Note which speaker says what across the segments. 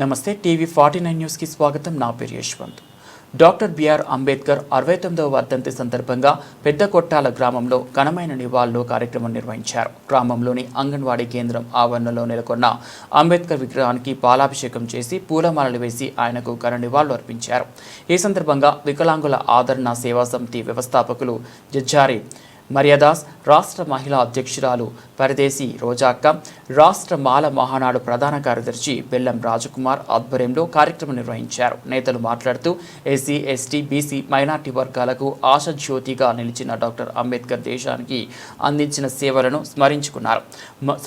Speaker 1: నమస్తే TV forty nine న్యూస్కి స్వాగతం. నా పేరు యశ్వంత్. డాక్టర్ బిఆర్ అంబేద్కర్ అరవై తొమ్మిదవ వర్ధంతి సందర్భంగా పెద్ద కొట్టాల గ్రామంలో ఘనమైన నివాళులు కార్యక్రమం నిర్వహించారు. గ్రామంలోని అంగన్వాడీ కేంద్రం ఆవరణలో నెలకొన్న అంబేద్కర్ విగ్రహానికి పాలాభిషేకం చేసి పూలమాలలు వేసి ఆయనకు ఘన నివాళులు అర్పించారు. ఈ సందర్భంగా వికలాంగుల ఆదరణ సేవా సమితి వ్యవస్థాపకులు జడ్జారి మర్యాదాస్ రాష్ట్ర మహిళా అధ్యక్షురాలు పరదేశి రోజాక్క రాష్ట్ర మాల మహానాడు ప్రధాన కార్యదర్శి బెల్లం రాజకుమార్ ఆధ్వర్యంలో కార్యక్రమం నిర్వహించారు. నేతలు మాట్లాడుతూ ఎస్సీ ఎస్టీ బీసీ మైనార్టీ వర్గాలకు ఆశజ్యోతిగా నిలిచిన డాక్టర్ అంబేద్కర్ దేశానికి అందించిన సేవలను స్మరించుకున్నారు.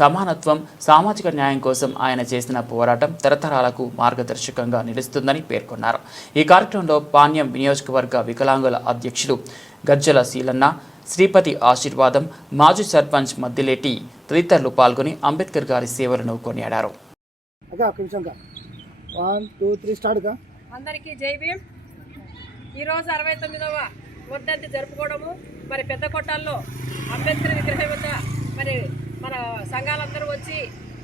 Speaker 1: సమానత్వం సామాజిక న్యాయం కోసం ఆయన చేసిన పోరాటం తరతరాలకు మార్గదర్శకంగా నిలుస్తుందని పేర్కొన్నారు. ఈ కార్యక్రమంలో పాణ్యం నియోజకవర్గ వికలాంగుల అధ్యక్షులు గజ్జల శీలన్న శ్రీపతి ఆశీర్వాదం మాజీ సర్పంచ్ మద్దిలేటి తదితరులు పాల్గొని అంబేద్కర్ గారి సేవలను కొనియాడారు.
Speaker 2: అందరికీ జై భీమ్. ఈరోజు అరవై తొమ్మిదవ వర్ధంతి జరుపుకోవడము. మరి పెద్ద కొట్టాల్లో అంబేద్కర్ విగ్రహం వద్ద మరి మన సంఘాలందరూ వచ్చి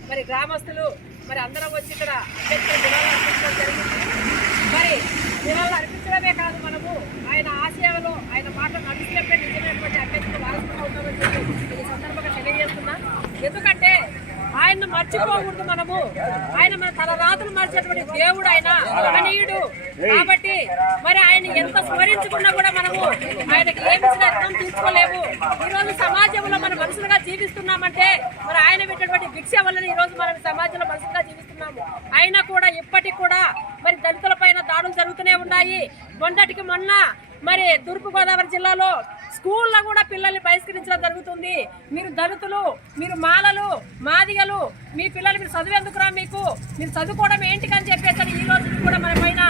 Speaker 2: మరి గ్రామస్తులు మరి అందరం వచ్చి ఇక్కడ అంబేద్కర్ జరిగింది. మరి నివాళులు అనిపించడమే కాదు మనము. ఆయన ఆశయాలు ఆయన మాటలు నడిచినప్పుడే నిజమైనటువంటి అభ్యర్థులు వారసులు అవుతామని చెప్పి ఈ సందర్భంగా తెలియజేస్తున్నా. ఎందుకంటే ఆయన్ను మర్చిపోకూడదు మనము. ఆయన మన తల రాత్రులు దేవుడు ఆయన మహనీయుడు. కాబట్టి మరి ఆయన ఎంత స్మరించుకున్నా కూడా మనము ఆయనకి ఏమి అర్థం తీసుకోలేము ఈరోజు సమాజంలో మన మనుషులుగా జీవిస్తున్నామంటే మరి ఆయన పెట్టినటువంటి భిక్ష వల్ల ఈరోజు మనం సమాజంలో మనుషులుగా జీవిస్తున్నాము. అయినా కూడా ఇప్పటికి కూడా మరి దళితుల పైన దాడులు జరుగుతూనే ఉన్నాయి మొన్నటికి మొన్న మరి తూర్పు గోదావరి జిల్లాలో స్కూల్లో కూడా పిల్లల్ని బహిష్కరించడం జరుగుతుంది. మీరు దళితులు మీరు మాలలు మాదిగలు మీ పిల్లలు మీరు చదివేందుకురా మీకు? మీరు చదువుకోవడం ఏంటికని చెప్పేసి ఈ రోజు కూడా మన పైన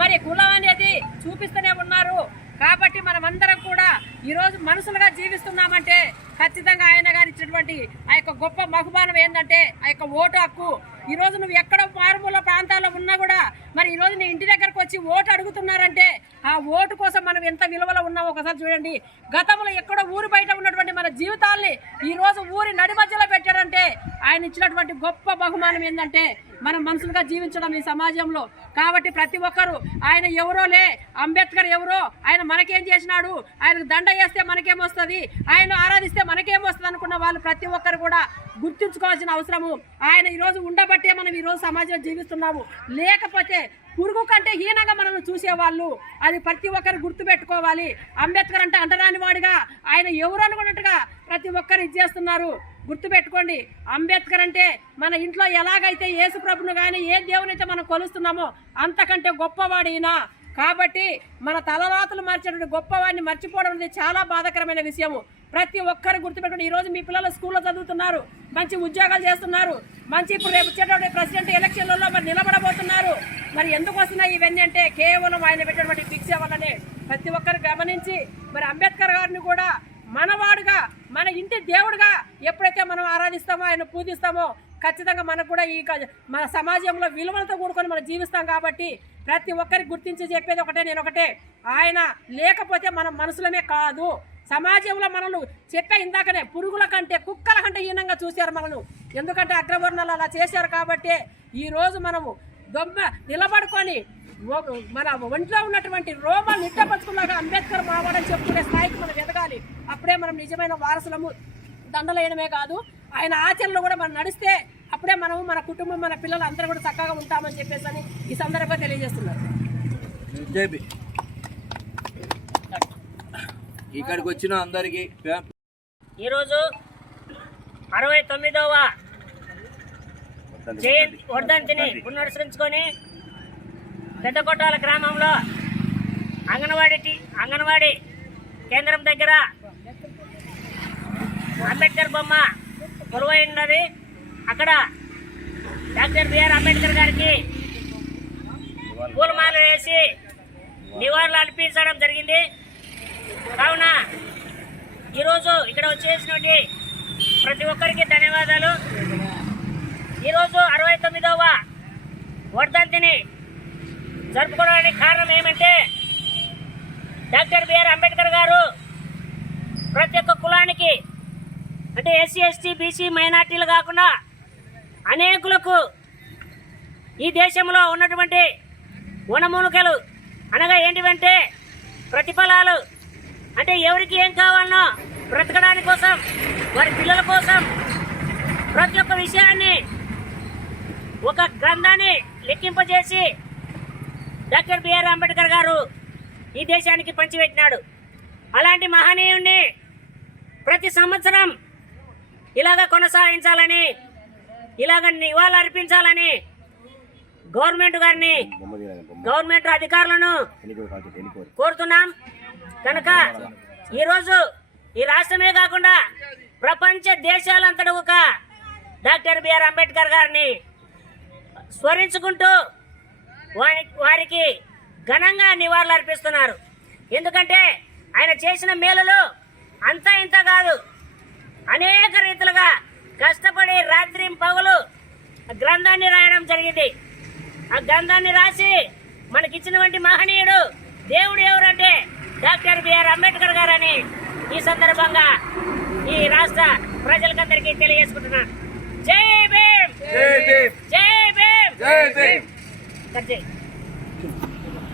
Speaker 2: మరి కులం అనేది చూపిస్తూనే ఉన్నారు. కాబట్టి మనమందరం కూడా ఈరోజు మనుషులుగా జీవిస్తున్నామంటే ఖచ్చితంగా ఆయన గారు ఇచ్చినటువంటి ఆ యొక్క గొప్ప బహుమానం ఏంటంటే ఆ యొక్క ఓటు హక్కు ఈ రోజు నువ్వు ఎక్కడ మారుమూల ప్రాంతాల్లో ఉన్నా కూడా మరి ఈరోజు నీ ఇంటి దగ్గరకు వచ్చి ఓటు అడుగుతున్నారంటే ఆ ఓటు కోసం మనం ఎంత విలువలో ఉన్నామో ఒకసారి చూడండి. గతంలో ఎక్కడో ఊరు బయట ఉన్నటువంటి మన జీవితాల్ని ఈరోజు ఊరి నడి మధ్యలో పెట్టాడంటే ఆయన ఇచ్చినటువంటి గొప్ప బహుమానం ఏంటంటే మనం మనుషులుగా జీవించడం ఈ సమాజంలో. కాబట్టి ప్రతి ఒక్కరు ఆయన ఎవరో లే అంబేద్కర్ ఎవరో ఆయన మనకేం చేసినాడు ఆయనకు దండ వేస్తే మనకేమొస్తుంది ఆయన ఆరాధిస్తే మనకేమొస్తుంది అనుకున్న వాళ్ళు ప్రతి ఒక్కరు కూడా గుర్తుంచుకోవాల్సిన అవసరము. ఆయన ఈరోజు ఉండబట్టే మనం ఈరోజు సమాజంలో జీవిస్తున్నాము. లేకపోతే పురుగు కంటే హీనంగా మనల్ని చూసేవాళ్ళు. అది ప్రతి ఒక్కరు గుర్తుపెట్టుకోవాలి. అంబేద్కర్ అంటే అంటరాని వాడిగా ఆయన ఎవరు అనుకున్నట్టుగా ప్రతి ఒక్కరు ఇది చేస్తున్నారు. గుర్తుపెట్టుకోండి అంబేద్కర్ అంటే మన ఇంట్లో ఎలాగైతే యేసుప్రభును కానీ ఏ దేవునైతే మనం కొలుస్తున్నామో అంతకంటే గొప్పవాడైనా కాబట్టి మన తలరాతలు మార్చేటువంటి గొప్పవాడిని మర్చిపోవడం అనేది చాలా బాధాకరమైన విషయము. ప్రతి ఒక్కరు గుర్తుపెట్టుకోండి ఈరోజు మీ పిల్లలు స్కూల్లో చదువుతున్నారు మంచి ఉద్యోగాలు చేస్తున్నారు మంచి ఇప్పుడు రేపు వచ్చేటువంటి ప్రెసిడెంట్ ఎలక్షన్లలో మరి నిలబడబోతున్నారు. మరి ఎందుకు వస్తున్నాయి ఇవన్నీ అంటే కేవలం ఆయన పెట్టినటువంటి భిక్ష వల్లనే. ప్రతి ఒక్కరు గమనించి మరి అంబేద్కర్ గారిని కూడా మనవాడుగా మన ఇంటి దేవుడుగా ఎప్పుడైతే మనం ఆరాధిస్తామో ఆయన పూజిస్తామో ఖచ్చితంగా మనకు కూడా ఈ మన సమాజంలో విలువలతో కూడుకొని మనం జీవిస్తాం కాబట్టి ప్రతి ఒక్కరికి గుర్తించి చెప్పేది ఒకటే నేను ఒకటే. ఆయన లేకపోతే మనం మనుషులమే కాదు. సమాజంలో మనల్ని చెప్పే ఇందాకనే పురుగుల కంటే కుక్కల కంటే హీనంగా చూశారు మనల్ని. ఎందుకంటే అగ్రవర్ణాలు అలా చేశారు కాబట్టి ఈరోజు మనము దొమ్మ నిలబడుకొని మన ఒంట్లో ఉన్నటువంటి రోమాలు నిట్టపచ్చుకున్నాక అంబేద్కర్ మావాడని చెప్పుకునే స్థాయికి మనం ఎదగాలి. అప్పుడే మనం నిజమైన వారసులము దండలేయడమే కాదు ఆయన ఆచరణలో కూడా మనం నడిస్తే అప్పుడే మనము మన కుటుంబం మన పిల్లలు అందరూ కూడా చక్కగా ఉంటామని చెప్పేసి అని ఈ సందర్భంగా తెలియజేస్తున్నారు.
Speaker 3: జేబీ. ఇక్కడికి వచ్చిన అందరికి
Speaker 4: ఈరోజు అరవై తొమ్మిదవ జయంతి వర్ధంతిని పునరుస్కరించుకొని పెద్దకొట్టాల గ్రామంలో అంగన్వాడీ టీ- అంగన్వాడీ కేంద్రం దగ్గర అంబేద్కర్ బొమ్మ కొలువై ఉన్నది. అక్కడ డాక్టర్ బిఆర్ అంబేద్కర్ గారికి పూలమాలు వేసి నివాళులు అర్పించడం జరిగింది. కావున ఈరోజు ఇక్కడ వచ్చేసినటువంటి ప్రతి ఒక్కరికి ధన్యవాదాలు. ఈరోజు అరవై తొమ్మిదవ వర్ధంతిని జరుపుకోవడానికి కారణం ఏమంటే డాక్టర్ బిఆర్ అంబేద్కర్ గారు ప్రతి ఒక్క కులానికి అంటే ఎస్సీ ఎస్టీ బీసీ మైనార్టీలు కాకుండా అనేకులకు ఈ దేశంలో ఉన్నటువంటి వనమూలికలు అనగా ఏంటివంటే ప్రతిఫలాలు. అంటే ఎవరికి ఏం కావాలనో బ్రతకడానికి కోసం వారి పిల్లల కోసం ప్రతి ఒక్క విషయాన్ని ఒక గ్రంథాన్ని లెక్కింపజేసి డాక్టర్ బిఆర్ అంబేద్కర్ గారు ఈ దేశానికి పంచిపెట్టినాడు. అలాంటి మహనీయుణ్ణి ప్రతి సంవత్సరం ఇలాగ కొనసాగించాలని ఇలాగ నివాళులు అర్పించాలని గవర్నమెంట్ గారిని గవర్నమెంట్ అధికారులను కోరుతున్నాం. కనుక ఈరోజు ఈ రాష్ట్రమే కాకుండా ప్రపంచ దేశాలంతటా ఒక డాక్టర్ బిఆర్ అంబేద్కర్ గారిని స్మరించుకుంటూ వారి వారికి ఘనంగా నివాళులు అర్పిస్తున్నారు ఎందుకంటే ఆయన చేసిన మేలులు అంతా ఇంత కాదు. అనేక రీతులుగా కష్టపడి రాత్రి పగలు గ్రంథాన్ని రాయడం జరిగింది. ఆ గ్రంథాన్ని రాసి మనకిచ్చినటువంటి మహనీయుడు దేవుడు ఎవరంటే డాక్టర్ బిఆర్ అంబేద్కర్ గారని ఈ సందర్భంగా ఈ రాష్ట్ర ప్రజలకందరికీ తెలియజేసుకుంటున్నాను. జై భీమ్!
Speaker 3: జై భీమ్!
Speaker 4: జై భీమ్!
Speaker 3: జై భీమ్!
Speaker 4: కట్ చేయి